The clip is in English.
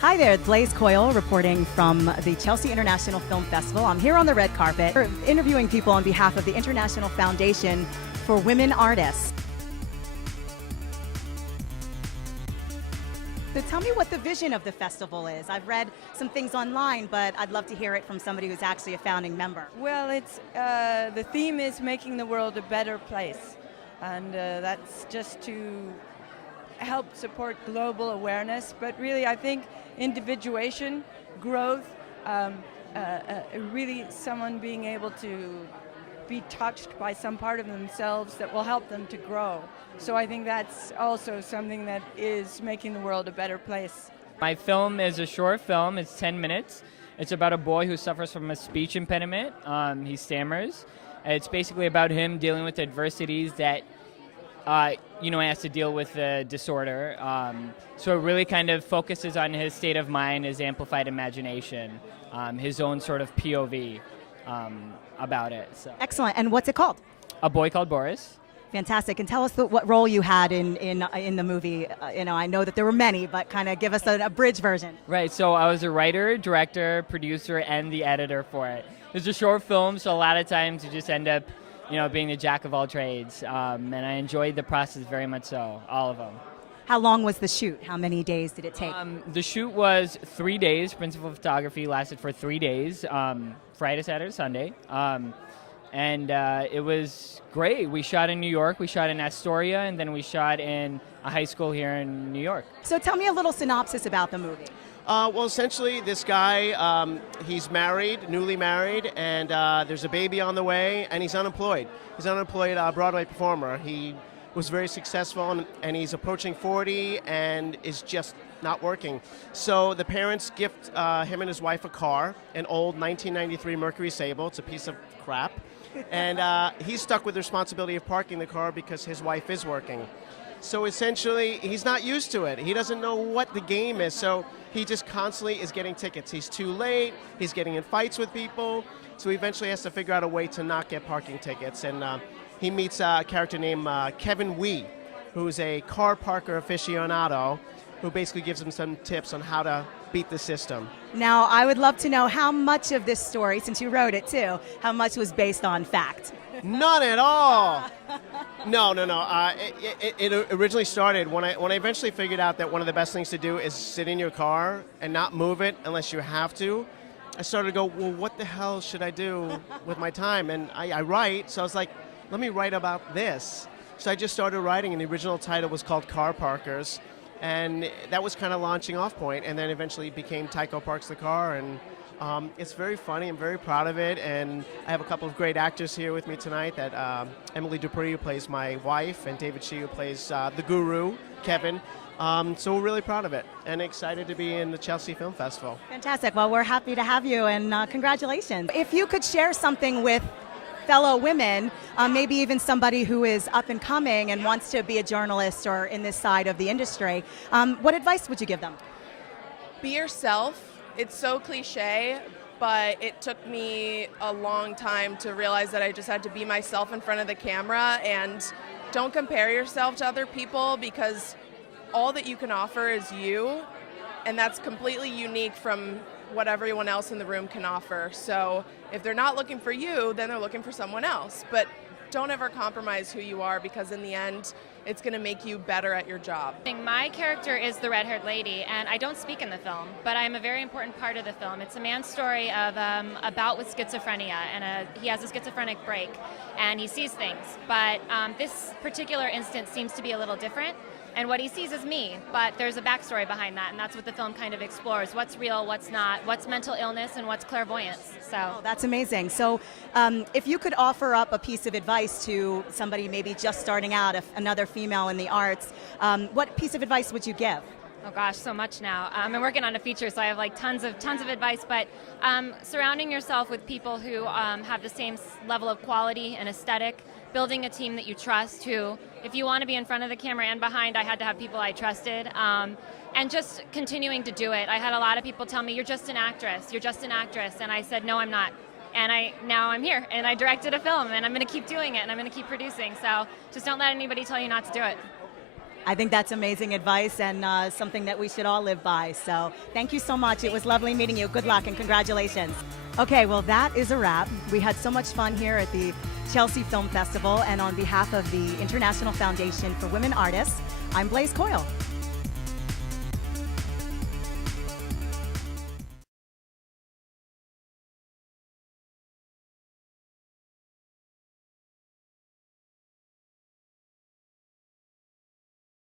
Hi there, Blaze Coyle reporting from the Chelsea International Film Festival. I'm here on the red carpet interviewing people on behalf of the International Foundation for Women Artists. So tell me what the vision of the festival is. I've read some things online, but I'd love to hear it from somebody who's actually a founding member. Well, it's the theme is making the world a better place, and that's just to help support global awareness, but really I think individuation, growth, really someone being able to be touched by some part of themselves that will help them to grow. So I think that's also something that is making the world a better place. My film is a short film. It's 10 minutes. It's about a boy who suffers from a speech impediment. He stammers. It's basically about him dealing with adversities that has to deal with the disorder. So it really kind of focuses on his state of mind, his amplified imagination, his own sort of POV about it. So. Excellent. And what's it called? A Boy Called Boris. Fantastic. And tell us what role you had in the movie. I know that there were many, but kind of give us a bridge version. Right. So I was a writer, director, producer, and the editor for it. It's a short film, so a lot of times you just end up being the jack of all trades. And I enjoyed the process very much so, all of them. How long was the shoot? How many days did it take? The shoot was 3 days. Principal photography lasted for 3 days, Friday, Saturday, Sunday. And it was great. We shot in New York, we shot in Astoria, and then we shot in a high school here in New York. So tell me a little synopsis about the movie. Well, essentially, this guy, he's married, newly married, and there's a baby on the way, and he's unemployed. He's an unemployed Broadway performer. He was very successful, and he's approaching 40 and is just not working. So the parents gift him and his wife a car, an old 1993 Mercury Sable. It's a piece of crap. And he's stuck with the responsibility of parking the car because his wife is working. So essentially, he's not used to it. He doesn't know what the game is, so he just constantly is getting tickets. He's too late, he's getting in fights with people, so he eventually has to figure out a way to not get parking tickets. And he meets a character named Kevin Wee, who's a car parker aficionado, who basically gives him some tips on how to beat the system. Now, I would love to know how much of this story, since you wrote it too, how much was based on fact? None at all. No. It originally started when I eventually figured out that one of the best things to do is sit in your car and not move it unless you have to. I started to go, well, what the hell should I do with my time? And I write, so I was like, let me write about this. So I just started writing, and the original title was called Car Parkers. And that was kind of launching off point, and then eventually became Tycho Parks the Car, and it's very funny. I'm very proud of it, and I have a couple of great actors here with me tonight. That Emily Dupree, who plays my wife, and David Shee, who plays the guru, Kevin. So we're really proud of it, and excited to be in the Chelsea Film Festival. Fantastic. Well, we're happy to have you, and congratulations. If you could share something with fellow women, maybe even somebody who is up and coming and wants to be a journalist or in this side of the industry, what advice would you give them? Be yourself. It's so cliche, but it took me a long time to realize that I just had to be myself in front of the camera, and don't compare yourself to other people, because all that you can offer is you, and that's completely unique from what everyone else in the room can offer. So if they're not looking for you, then they're looking for someone else. But don't ever compromise who you are, because in the end, it's going to make you better at your job. My character is the red-haired lady, and I don't speak in the film, but I'm a very important part of the film. It's a man's story of a bout with schizophrenia, and he has a schizophrenic break, and he sees things. But this particular instance seems to be a little different, and what he sees is me, but there's a backstory behind that, and that's what the film kind of explores. What's real, what's not, what's mental illness, and what's clairvoyance. So that's amazing. So if you could offer up a piece of advice to somebody maybe just starting out, if another female in the arts, what piece of advice would you give? Oh gosh, so much now. I'm working on a feature, so I have like tons of advice, but surrounding yourself with people who have the same level of quality and aesthetic, building a team that you trust, who, if you want to be in front of the camera and behind, I had to have people I trusted, and just continuing to do it. I had a lot of people tell me, you're just an actress, and I said, no, I'm not. And now I'm here, and I directed a film, and I'm going to keep doing it, and I'm going to keep producing, so just don't let anybody tell you not to do it. I think that's amazing advice and something that we should all live by. So thank you so much. It was lovely meeting you. Good luck and congratulations. Okay, well, that is a wrap. We had so much fun here at the Chelsea Film Festival, and on behalf of the International Foundation for Women Artists, I'm Blaise Coyle.